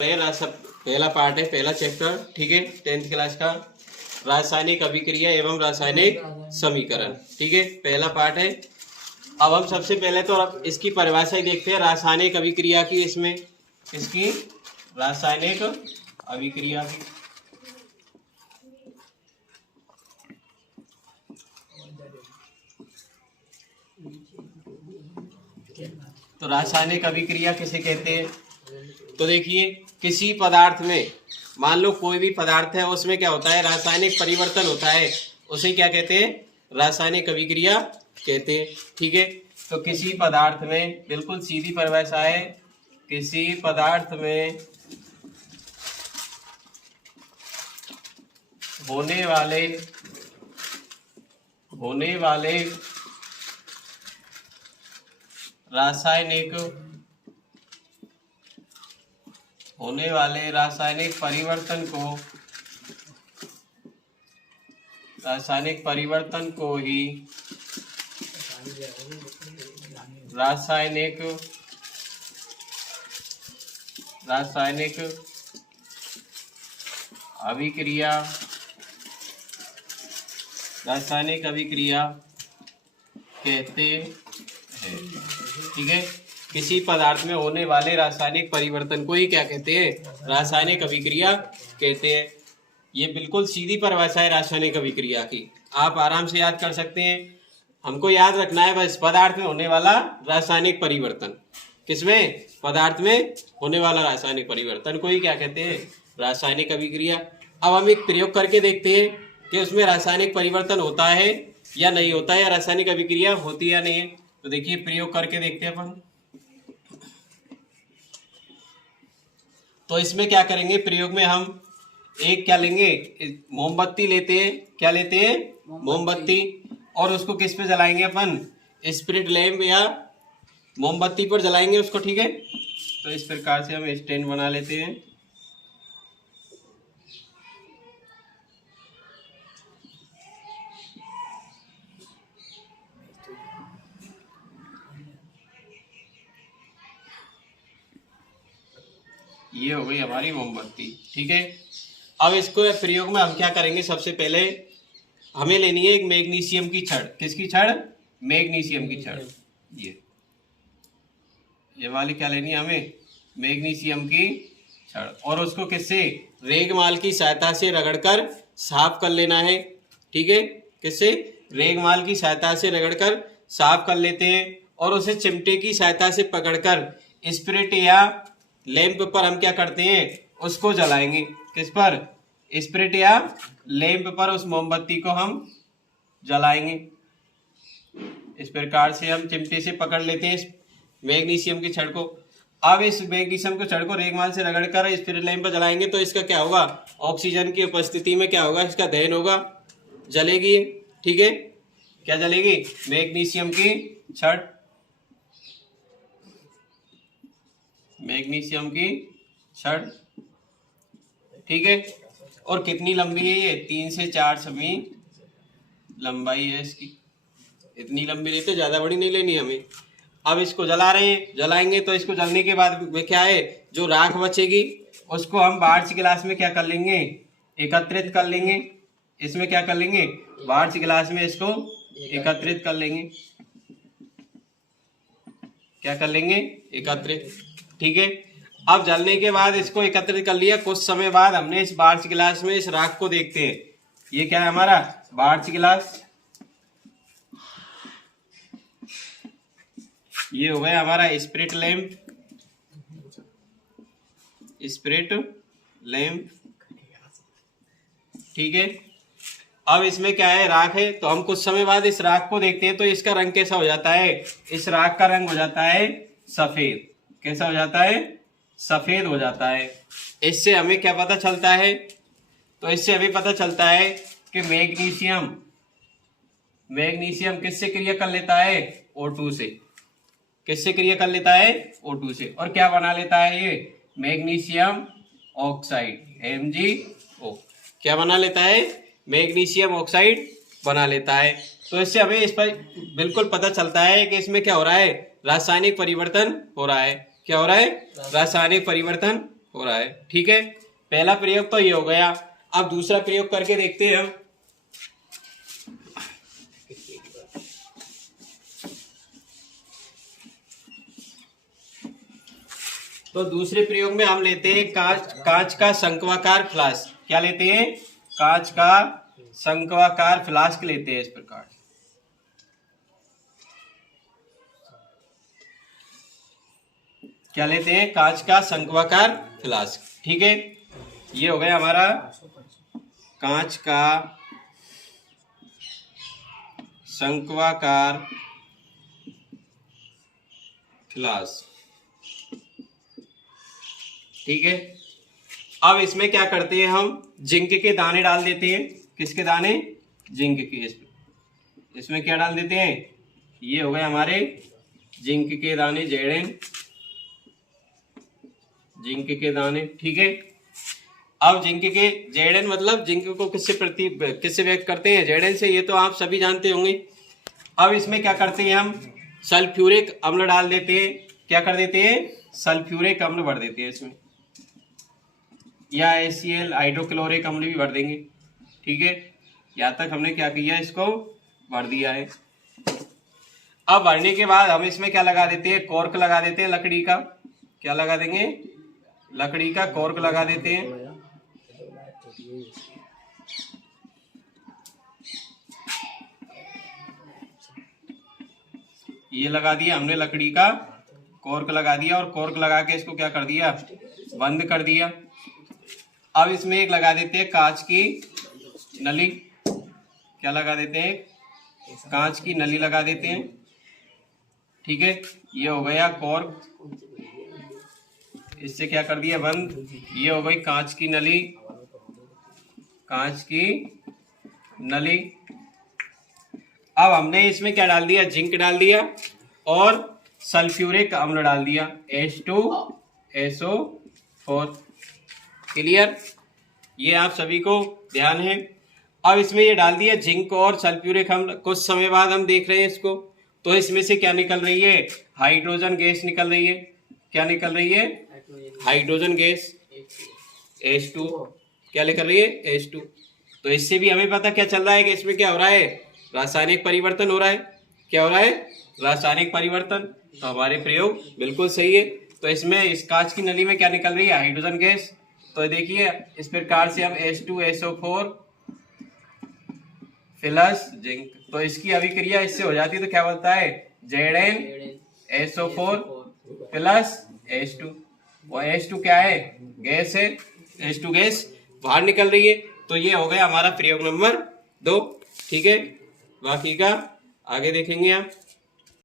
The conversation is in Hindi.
पहला पार्ट है, पहला चैप्टर, ठीक है, 10th क्लास का रासायनिक अभिक्रिया एवं रासायनिक समीकरण, ठीक है, पहला पार्ट है। अब हम सबसे पहले तो इसकी परिभाषा ही देखते हैं रासायनिक अभिक्रिया की। इसमें इसकी रासायनिक अभिक्रिया की, तो रासायनिक अभिक्रिया किसे कहते हैं? तो देखिए, किसी पदार्थ में, मान लो कोई भी पदार्थ है, उसमें क्या होता है, रासायनिक परिवर्तन होता है, उसे क्या कहते हैं? रासायनिक अभिक्रिया कहते हैं, ठीक है। तो किसी पदार्थ में, बिल्कुल सीधी परिभाषा है, किसी पदार्थ में होने वाले रासायनिक परिवर्तन को ही रासायनिक अभिक्रिया कहते हैं, ठीक है। किसी पदार्थ में होने वाले रासायनिक परिवर्तन को ही क्या कहते हैं? रासायनिक अभिक्रिया कहते हैं। ये बिल्कुल सीधी परिभाषा है रासायनिक अभिक्रिया की, आप आराम से याद कर सकते हैं। हमको याद रखना है बस, पदार्थ में होने वाला रासायनिक परिवर्तन, किसमें? पदार्थ में होने वाला रासायनिक परिवर्तन को ही क्या कहते हैं? रासायनिक अभिक्रिया। अब हम एक प्रयोग करके देखते हैं कि उसमें रासायनिक परिवर्तन होता है या नहीं होता है, या रासायनिक अभिक्रिया होती है या नहीं है। तो देखिए, प्रयोग करके देखते हैं अपन। तो इसमें क्या करेंगे, प्रयोग में हम एक क्या लेंगे, मोमबत्ती लेते हैं। क्या लेते हैं? मोमबत्ती। और उसको किस पे जलाएंगे अपन? स्पिरिट लैंप या मोमबत्ती पर जलाएंगे उसको, ठीक है। तो इस प्रकार से हम स्टैंड बना लेते हैं। ये हो गई हमारी मोमबत्ती, ठीक है। अब इसको प्रयोग में हम क्या करेंगे, सबसे पहले हमें लेनी है एक मैग्नीशियम की छड़। किसकी छड़? मैग्नीशियम की छड़। ये वाली क्या लेनी है हमें? मैग्नीशियम की छड़। और उसको किससे? रेगमाल की सहायता से रगड़कर साफ कर लेना है, ठीक है। किससे? रेगमाल की सहायता से रगड़कर साफ कर लेते हैं। और उसे चिमटे की सहायता से पकड़कर स्पिरिट या लैंप पर हम क्या करते हैं? उसको जलाएंगे। किस पर? स्पिरिट या लैंप पर उस मोमबत्ती को हम जलाएंगे। इस प्रकार से हम चिमटे से पकड़ लेते हैं इस मैग्नीशियम की छड़ को। अब इस मैग्नीशियम के छड़ को रेगमाल से रगड़कर स्पिरिट लैंप पर जलाएंगे तो इसका क्या होगा? ऑक्सीजन की उपस्थिति में क्या होगा? इसका दहन होगा, जलेगी, ठीक है। क्या जलेगी? मैग्नीशियम की छड़, मैग्नीशियम की छड़, ठीक है। और कितनी लंबी है ये? 3 से 4 सेमी लंबाई है इसकी। इतनी लंबी लेते, ज्यादा बड़ी नहीं लेनी हमें। अब इसको जला रहे हैं, जलाएंगे तो इसको जलने के बाद में क्या है, जो राख बचेगी उसको हम बार्च गिलास में क्या कर लेंगे? एकत्रित कर लेंगे। इसमें क्या कर लेंगे? बार्च गिलास में इसको एकत्रित कर लेंगे। क्या कर लेंगे? एकत्रित, ठीक है। अब जलने के बाद इसको एकत्रित कर लिया, कुछ समय बाद हमने इस बार्च गिलास में इस राख को देखते हैं। ये क्या है हमारा? बार्च गिलास। ये हो गया हमारा स्पिरिट लैंप, ठीक है। अब इसमें क्या है? राख है। तो हम कुछ समय बाद इस राख को देखते हैं तो इसका रंग कैसा हो जाता है? इस राख का रंग हो जाता है सफेद। कैसा हो जाता है? सफेद हो जाता है। इससे हमें क्या पता चलता है? तो इससे हमें पता चलता है कि मैग्नीशियम किससे क्रिया कर लेता है? O2 से। किससे क्रिया कर लेता है? O2 से। और क्या बना लेता है ये? Magnesium oxide, MgO। क्या बना लेता है? मैग्नीशियम ऑक्साइड बना लेता है। तो इससे हमें इस पर बिल्कुल पता चलता है कि इसमें क्या हो रहा है? रासायनिक परिवर्तन हो रहा है। क्या हो रहा है? रासायनिक परिवर्तन हो रहा है। ठीक है, पहला प्रयोग तो ये हो गया। अब दूसरा प्रयोग करके देखते हैं हम। तो दूसरे प्रयोग में हम लेते हैं कांच का शंक्वाकार फ्लास्क। क्या लेते हैं? कांच का शंक्वाकार फ्लास्क लेते हैं इस प्रकार। क्या लेते हैं? कांच का शंक्वाकार फ्लास्क। ठीक है, ये हो गया हमारा कांच का शंक्वाकार फ्लास्क। ठीक है, अब इसमें क्या करते हैं हम? जिंक के दाने डाल देते हैं। किसके दाने? जिंक के। इसमें क्या डाल देते हैं? ये हो गए हमारे जिंक के दाने, जेडेन जिंक के दाने। ठीक है, अब जिंक के जेडेन मतलब जिंक को किससे व्यक्त करते हैं? जेडेन से। ये तो आप सभी जानते होंगे। अब इसमें क्या करते हैं हम? सल्फ्यूरिक अम्ल डाल देते हैं। क्या कर देते हैं? सल्फ्यूरिक अम्ल भर देते हैं इसमें, या HCl हाइड्रोक्लोरिक अम्ल भी भर देंगे। ठीक है, यहाँ तक हमने क्या किया? इसको भर दिया है। अब भरने के बाद हम इसमें क्या लगा देते हैं? कॉर्क लगा देते हैं लकड़ी का। क्या लगा देंगे? लकड़ी का कॉर्क लगा देते हैं। ये लगा दिया हमने, लकड़ी का कॉर्क लगा दिया, और कॉर्क लगा के इसको क्या कर दिया? बंद कर दिया। अब इसमें एक लगा देते हैं कांच की नली। क्या लगा देते हैं? कांच की नली लगा देते हैं। ठीक है, ये हो गया कॉर्क, इससे क्या कर दिया? बंद। ये हो गई कांच की नली, कांच की नली। अब हमने इसमें क्या डाल दिया? जिंक डाल दिया और सल्फ्यूरिक अम्ल डाल दिया, H2SO4। क्लियर? ये आप सभी को ध्यान है। अब इसमें ये डाल दिया जिंक और सल्फ्यूरिक अम्ल। कुछ समय बाद हम देख रहे हैं इसको, तो इसमें से क्या निकल रही है? हाइड्रोजन गैस निकल रही है। क्या निकल रही है? Hydrogen gas, H2। क्या निकल रही है? H2। तो इससे भी हमें पता क्या चल रहा है कि इसमें क्या हो रहा है? रासायनिक परिवर्तन हो रहा है। क्या हो रहा है? रासायनिक परिवर्तन। तो हमारे प्रयोग बिल्कुल सही है। तो इसमें इस कांच की नली में क्या निकल रही है? Hydrogen gas. तो देखिए इस प्रकार से हम H2SO4 प्लस जिंक, तो इसकी अभिक्रिया इससे हो जाती है, तो क्या बोलता है? ZnSO4 plus H2। और H2 क्या है? गैस है। H2 गैस बाहर निकल रही है। तो ये हो गया हमारा प्रयोग नंबर 2। ठीक है, बाकी का आगे देखेंगे आप।